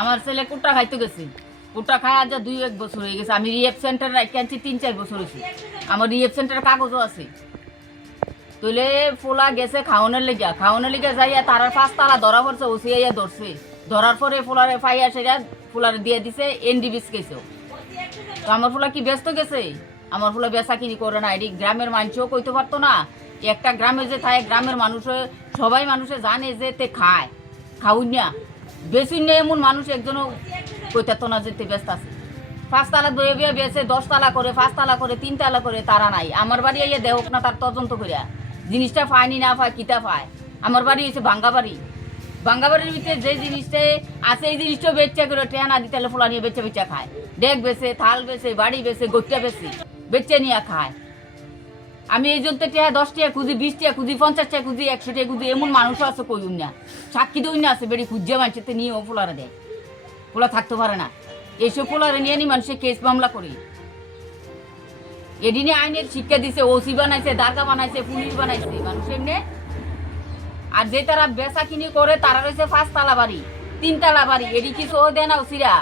আমার ছেলে কুট্টা খাইতে গেছে, কুট্টা খায় আজ 2-1 বছর হয়ে গেছে। আমি রিহেব সেন্টার রাখতে আনছি 3-4 বছর হয়েছে। আমার রিহেব সেন্টারের কাগজও আছে। তইলে ফোলা গেছে খাওয়ানোর লিগা যাইয়া তারার 5 তালা ধরা পড়ছে, ওসিআইয়া ধরছে। ধরার পরে ফোলারে ফাইয়া সেটা ফোলারে দিয়ে দিছে এনডিবিস কেসেও। তো আমার ফোলা কি ব্যস্ত গেছে? আমার ফোলা বেচা কিনি করে না, এটি গ্রামের মানুষও কইতে পারতো না। একটা গ্রামে যে থাকে, গ্রামের মানুষে সবাই মানুষে জানে যে তে খায়, খাউন না বেশি নেই এমন মানুষ একজনও কইতাতো না যে তে ব্যস্ত আছে। 5 তালা দয়ে বিয়ে বেছে 10 তালা করে, 5 তালা করে, 3 তালা করে, তারা নাই। আমার বাড়ি আইয়া দেহক না তার তদন্ত করিয়া জিনিসটা পায়নি না পায় কিতা পায়। আমার বাড়ি হয়েছে ভাঙ্গা বাড়ি। ভাঙ্গা বাড়ির ভিতরে যে জিনিসটা আছে এই জিনিসটাও বেচা করে টেয়া না দিতে ফোলা নিয়ে বেচা খায়। ডেক বেছে, থাল বেছে, বাড়ি বেছে, গোটা বেছে, বেচে নিয়ে খায়। আমি এই জন্য টেয়া 10 টাকা খুঁজি, 20 টাকা খুঁজি, 50 টাকা খুঁজি, 100 টাকা খুঁজি, এমন মানুষও আছে কইুন না। সাক্ষী দই না আছে বেড়ি খুঁজে মানুষের নিয়েও ফোলারে দেয়। ফোলা থাকতে পারে না, এইসব ফোলারে নিয়ে নি মানুষের কেস মামলা করি। এদিনে আইনের শিক্ষা দিছে, ওসি বানাইছে, দারগা বানাইছে, পুলিশ বানাইছে মানুষ এমনি। আর যে তারা বেচা কিনি করে তারা রয়েছে 5 তালা বাড়ি, 3 তালা বাড়ি, এটি কিছু দেয় না ওসিরা।